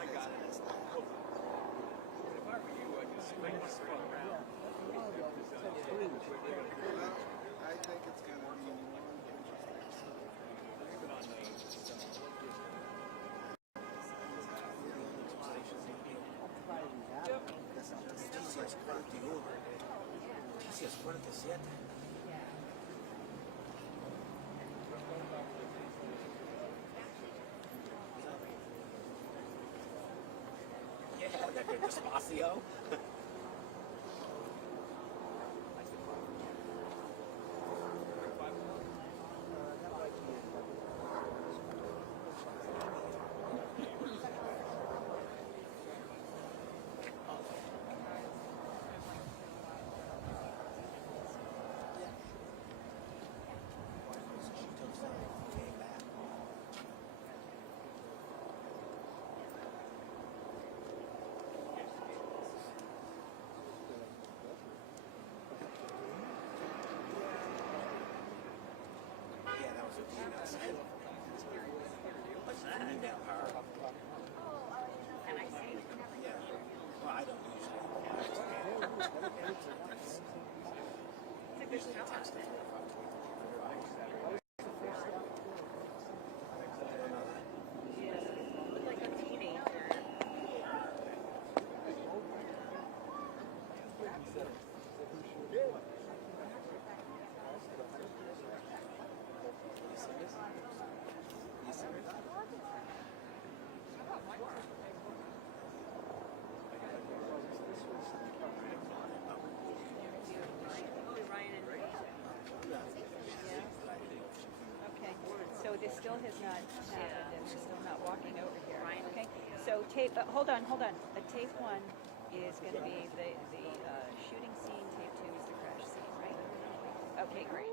I got it. If I were you, I'd just spin around. Well, I think it's going to be Even on the es fuerte, ¿cierto? Yeah, that good Despacio. So this still has not happened, and we're still not walking over here. Okay. So tape. Hold on. Tape 1 is going to be the shooting scene. Tape 2 is the crash scene, right? Okay, great.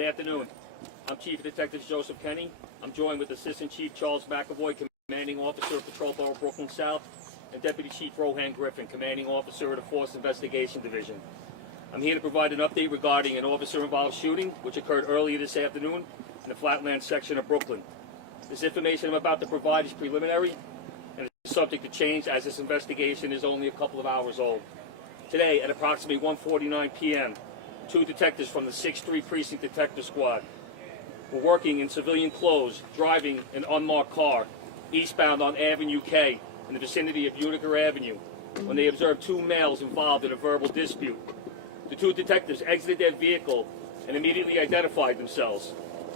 Good afternoon. I'm Chief Detective Joseph Kenny. I'm joined with Assistant Chief Charles McAvoy, Commanding Officer of Patrol Borough Brooklyn South, and Deputy Chief Rohan Griffin, Commanding Officer of the Force Investigation Division. I'm here to provide an update regarding an officer-involved shooting which occurred earlier this afternoon in the Flatland section of Brooklyn. This information I'm about to provide is preliminary and is subject to change as this investigation is only a couple of hours old. Today, at approximately 1:49 p.m., 2 detectives from the 6th Precinct Detective Squad were working in civilian clothes, driving an unmarked car eastbound on Avenue K in the vicinity of Utica Avenue when they observed 2 males involved in a verbal dispute. The 2 detectives exited their vehicle and immediately identified themselves.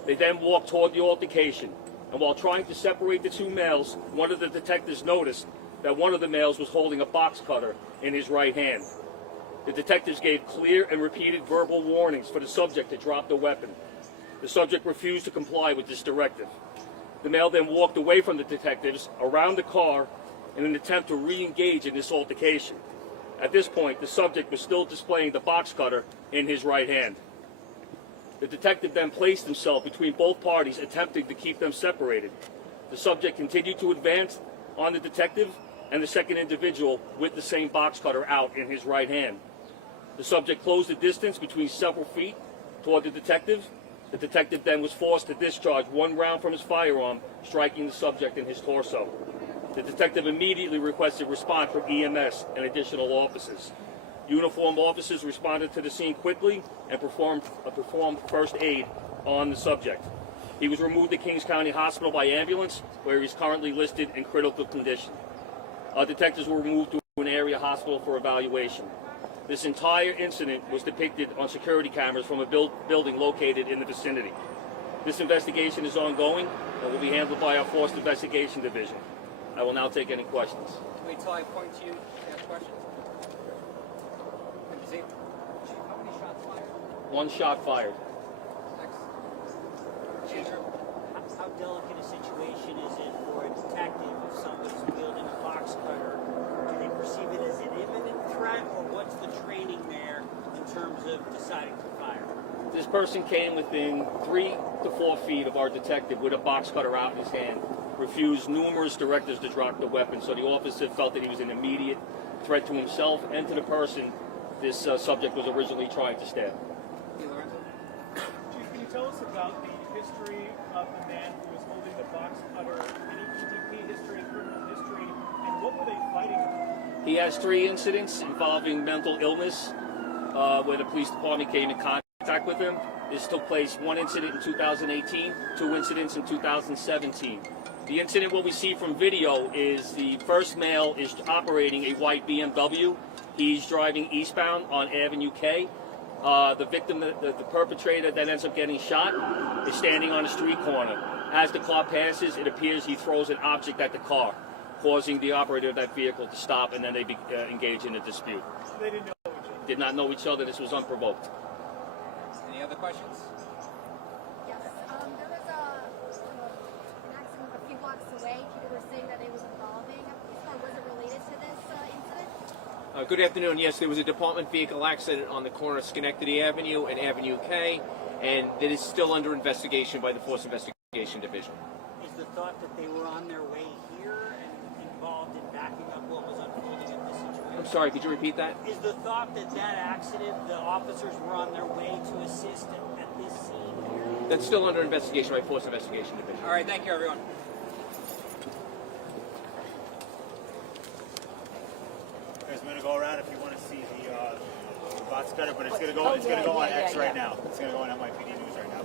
They then walked toward the altercation, and while trying to separate the 2 males, one of the detectives noticed that one of the males was holding a box cutter in his right hand. The detectives gave clear and repeated verbal warnings for the subject to drop the weapon. The subject refused to comply with this directive. The male then walked away from the detectives around the car in an attempt to re-engage in this altercation. At this point, the subject was still displaying the box cutter in his right hand. The detective then placed himself between both parties, attempting to keep them separated. The subject continued to advance on the detective and the second individual with the same box cutter out in his right hand. The subject closed the distance between several feet toward the detective. The detective then was forced to discharge 1 round from his firearm, striking the subject in his torso. The detective immediately requested response from EMS and additional officers. Uniformed officers responded to the scene quickly and performed first aid on the subject. He was removed to Kings County Hospital by ambulance, where he is currently listed in critical condition. Detectives were moved to an area hospital for evaluation. This entire incident was depicted on security cameras from a building located in the vicinity. This investigation is ongoing and will be handled by our Force Investigation Division. I will now take any questions. Wait till I point to you to ask questions. Good to see you. Chief, how many shots fired? 1 shot fired. Next. Chief, how delicate a situation is it for a detective if somebody's wielding a box cutter? Do they perceive it as an imminent threat, or what's the training there in terms of deciding to fire? This person came within 3 to 4 feet of our detective with a box cutter out in his hand, refused numerous directives to drop the weapon, so the officer felt that he was an immediate threat to himself and to the person this subject was originally trying to stab. Hey, Lorenzo. Chief, can you tell us about the history of the man who was holding the box cutter, any EDP history, criminal history, and what were they fighting about? He has 3 incidents involving mental illness where the police department came in contact with him. This took place 1 incident in 2018, 2 incidents in 2017. The incident, what we see from video, is the first male is operating a white BMW. He's driving eastbound on Avenue K. The victim, the perpetrator that ends up getting shot, is standing on a street corner. As the car passes, it appears he throws an object at the car, causing the operator of that vehicle to stop, and then they engage in a dispute. They didn't know each other. Did not know each other. This was unprovoked. Any other questions? Yes. There was an accident a few blocks away. People were saying that it was involving a police car. Was it related to this incident? Good afternoon. Yes, there was a department vehicle accident on the corner of Schenectady Avenue and Avenue K, and it is still under investigation by the Force Investigation Division. Is the thought that they were on their way here and involved in backing up what was unfolding in this situation? I'm sorry, could you repeat that? Is the thought that that accident, the officers were on their way to assist at this scene here? That's still under investigation by Force Investigation Division. All right, thank you, everyone. Guys, I'm gonna go around if you want to see the box cutter, but it's gonna go on X right now. It's gonna go on NYPD News right now.